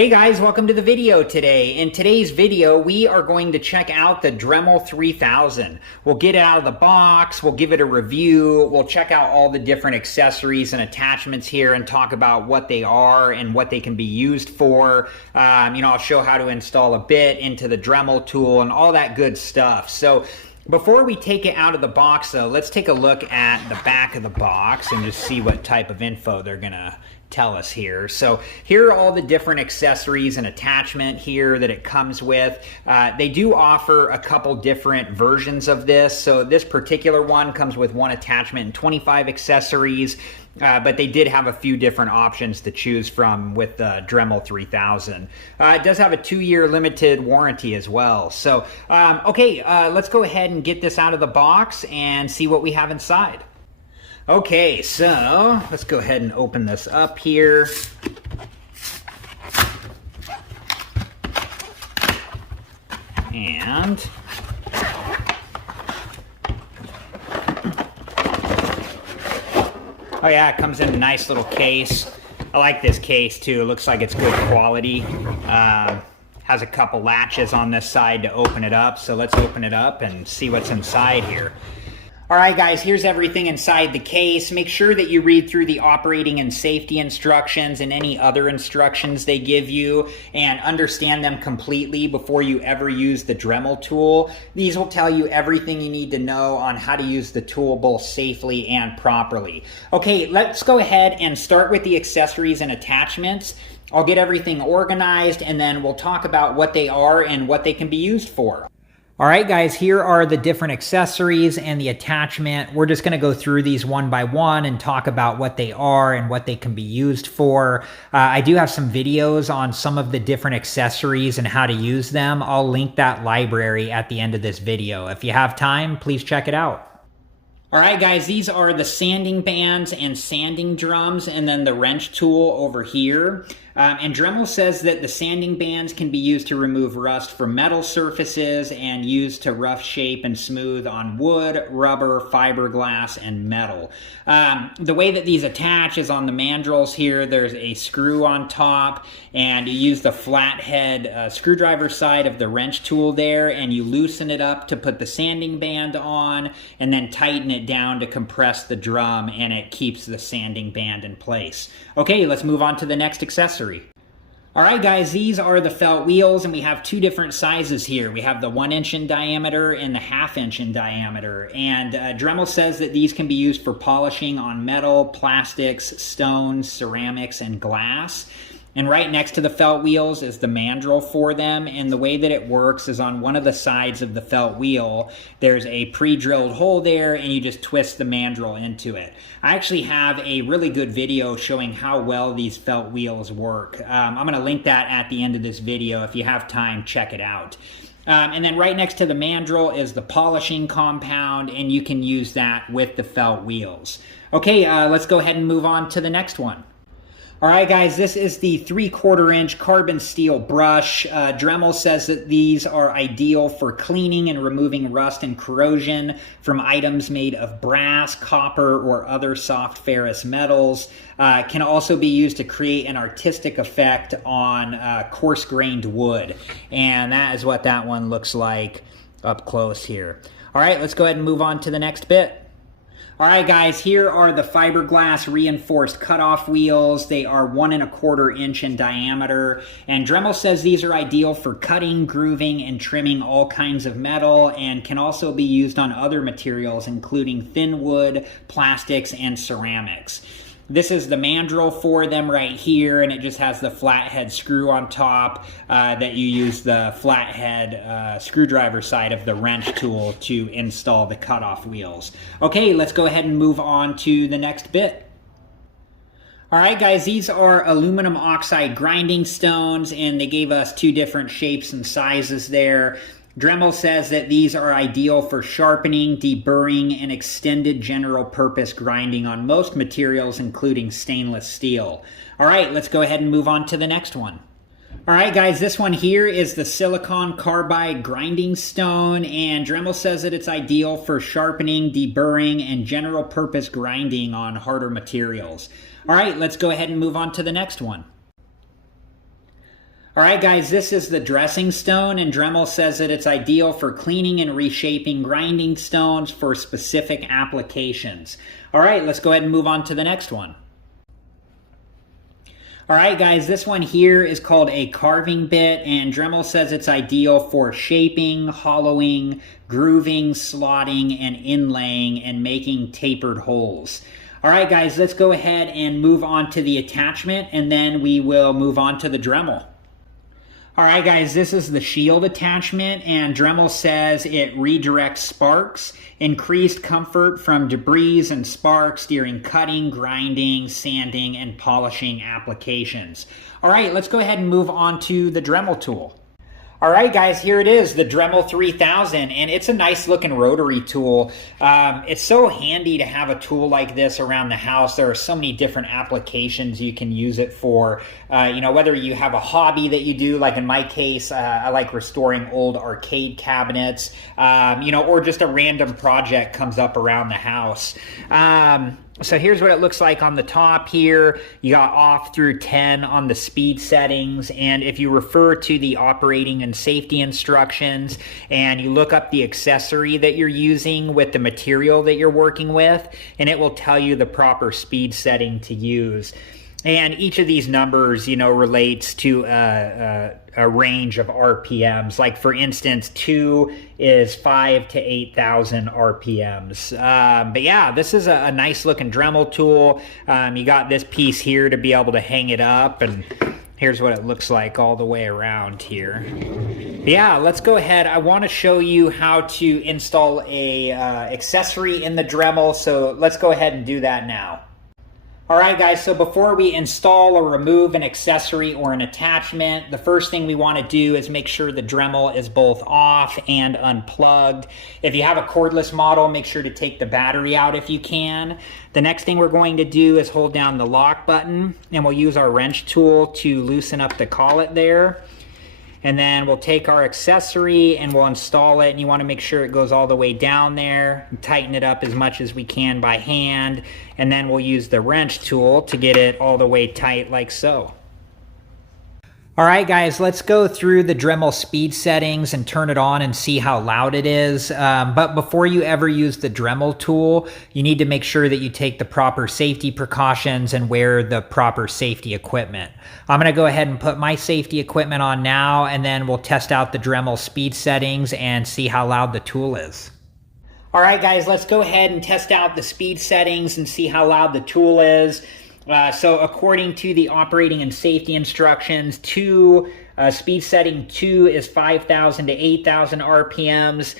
Hey guys, welcome to the video today. In today's video, we are going to check out the Dremel 3000. We'll get it out of the box, we'll give it a review, we'll check out all the different accessories and attachments here and talk about what they are and what they can be used for. I'll show how to install a bit into the Dremel tool and all that good stuff. So before we take it out of the box though, let's take a look at the back of the box and just see what type of info they're gonna tell us here. So here are all the different accessories and attachment here that it comes with. They do offer a couple different versions of this. So this particular one comes with one attachment and 25 accessories, but they did have a few different options to choose from with the Dremel 3000. It does have a 2-year limited warranty as well. So, let's go ahead and get this out of the box and see what we have inside. Okay, so let's go ahead and open this up here. And oh yeah, it comes in a nice little case. I like this case too. It looks like it's good quality. Has a couple latches on this side to open it up. So let's open it up and see what's inside here. All right, guys, here's everything inside the case. Make sure that you read through the operating and safety instructions and any other instructions they give you and understand them completely before you ever use the Dremel tool. These will tell you everything you need to know on how to use the tool both safely and properly. Okay, let's go ahead and start with the accessories and attachments. I'll get everything organized and then we'll talk about what they are and what they can be used for. All right, guys, here are the different accessories and the attachment. We're just going to go through these one by one and talk about what they are and what they can be used for. I do have some videos on some of the different accessories and how to use them. I'll link that library at the end of this video. If you have time, please check it out. All right, guys, these are the sanding bands and sanding drums and then the wrench tool over here. And Dremel says that the sanding bands can be used to remove rust from metal surfaces and used to rough shape and smooth on wood, rubber, fiberglass, and metal. The way that these attach is on the mandrels here. There's a screw on top and you use the flathead screwdriver side of the wrench tool there and you loosen it up to put the sanding band on and then tighten it down to compress the drum and it keeps the sanding band in place. Okay, let's move on to the next accessory. All right, guys, these are the felt wheels, and we have two different sizes here. We have the 1 inch in diameter and the 1/2 inch in diameter. And Dremel says that these can be used for polishing on metal, plastics, stones, ceramics, and glass. And right next to the felt wheels is the mandrel for them. And the way that it works is on one of the sides of the felt wheel, there's a pre-drilled hole there and you just twist the mandrel into it. I actually have a really good video showing how well these felt wheels work. I'm going to link that at the end of this video. If you have time, check it out. And then right next to the mandrel is the polishing compound and you can use that with the felt wheels. Okay, let's go ahead and move on to the next one. All right, guys, this is the 3/4 inch carbon steel brush. Dremel says that these are ideal for cleaning and removing rust and corrosion from items made of brass, copper, or other soft ferrous metals. Can also be used to create an artistic effect on coarse-grained wood. And that is what that one looks like up close here. All right, let's go ahead and move on to the next bit. All right, guys, here are the fiberglass reinforced cutoff wheels. They are 1 1/4 inch in diameter, and Dremel says these are ideal for cutting, grooving, and trimming all kinds of metal, and can also be used on other materials, including thin wood, plastics, and ceramics. This is the mandrel for them right here, and it just has the flathead screw on top that you use the flathead screwdriver side of the wrench tool to install the cutoff wheels. Okay, let's go ahead and move on to the next bit. All right, guys, these are aluminum oxide grinding stones, and they gave us two different shapes and sizes there. Dremel says that these are ideal for sharpening, deburring, and extended general purpose grinding on most materials, including stainless steel. All right, let's go ahead and move on to the next one. All right, guys, this one here is the silicon carbide grinding stone, and Dremel says that it's ideal for sharpening, deburring, and general purpose grinding on harder materials. All right, let's go ahead and move on to the next one. All right, guys, this is the dressing stone, and Dremel says that it's ideal for cleaning and reshaping grinding stones for specific applications. All right, let's go ahead and move on to the next one. All right, guys, this one here is called a carving bit, and Dremel says it's ideal for shaping, hollowing, grooving, slotting, and inlaying, and making tapered holes. All right, guys, let's go ahead and move on to the attachment, and then we will move on to the Dremel. All right, guys, this is the shield attachment, and Dremel says it redirects sparks, increased comfort from debris and sparks during cutting, grinding, sanding, and polishing applications. All right, let's go ahead and move on to the Dremel tool. All right, guys, here it is, the Dremel 3000, and it's a nice looking rotary tool. It's so handy to have a tool like this around the house. There are so many different applications you can use it for. Whether you have a hobby that you do, like in my case, I like restoring old arcade cabinets, or just a random project comes up around the house. So here's what it looks like on the top here. You got off through 10 on the speed settings, and if you refer to the operating and safety instructions and you look up the accessory that you're using with the material that you're working with, and it will tell you the proper speed setting to use. And each of these numbers, relates to a range of RPMs. Like, for instance, 2 is 5 to 8,000 RPMs. But yeah, this is a nice looking Dremel tool. You got this piece here to be able to hang it up, and here's what it looks like all the way around here. But yeah, let's go ahead. I want to show you how to install a accessory in the Dremel, so let's go ahead and do that now. All right, guys, so before we install or remove an accessory or an attachment, the first thing we want to do is make sure the Dremel is both off and unplugged. If you have a cordless model, make sure to take the battery out if you can. The next thing we're going to do is hold down the lock button, and we'll use our wrench tool to loosen up the collet there. And then we'll take our accessory and we'll install it, and you want to make sure it goes all the way down there and tighten it up as much as we can by hand, and then we'll use the wrench tool to get it all the way tight like so. All right, guys, let's go through the Dremel speed settings and turn it on and see how loud it is. But before you ever use the Dremel tool, you need to make sure that you take the proper safety precautions and wear the proper safety equipment. I'm going to go ahead and put my safety equipment on now, and then we'll test out the Dremel speed settings and see how loud the tool is. All right, guys, let's go ahead and test out the speed settings and see how loud the tool is. So according to the operating and safety instructions, speed setting 2 is 5,000 to 8,000 RPMs.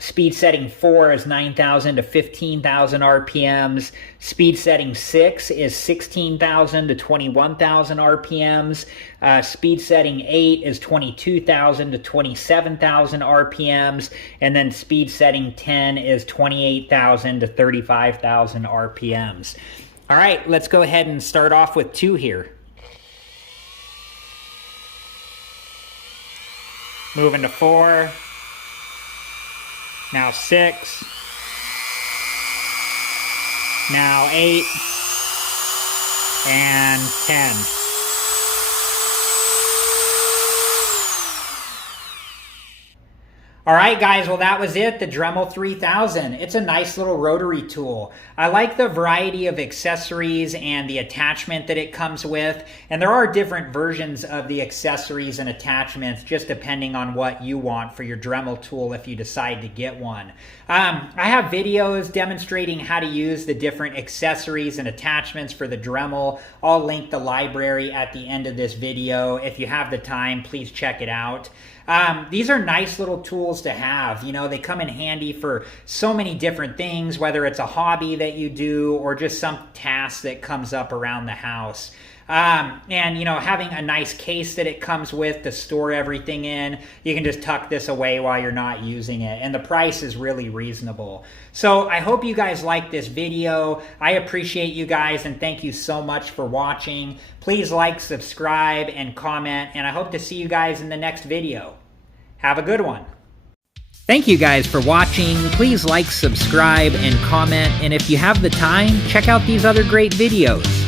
Speed setting 4 is 9,000 to 15,000 RPMs. Speed setting 6 is 16,000 to 21,000 RPMs. Speed setting 8 is 22,000 to 27,000 RPMs. And then speed setting 10 is 28,000 to 35,000 RPMs. All right, let's go ahead and start off with 2 here. Moving to 4. Now 6. Now 8. And 10. All right, guys, well, that was it, the Dremel 3000. It's a nice little rotary tool. I like the variety of accessories and the attachment that it comes with, and there are different versions of the accessories and attachments just depending on what you want for your Dremel tool if you decide to get one. I have videos demonstrating how to use the different accessories and attachments for the Dremel. I'll link the library at the end of this video. If you have the time, please check it out. These are nice little tools to have. They come in handy for so many different things, whether it's a hobby that you do or just some task that comes up around the house. Having a nice case that it comes with to store everything in, you can just tuck this away while you're not using it. And the price is really reasonable. So I hope you guys like this video. I appreciate you guys and thank you so much for watching. Please like, subscribe, and comment. And I hope to see you guys in the next video. Have a good one. Thank you guys for watching. Please like, subscribe, and comment. And if you have the time, check out these other great videos.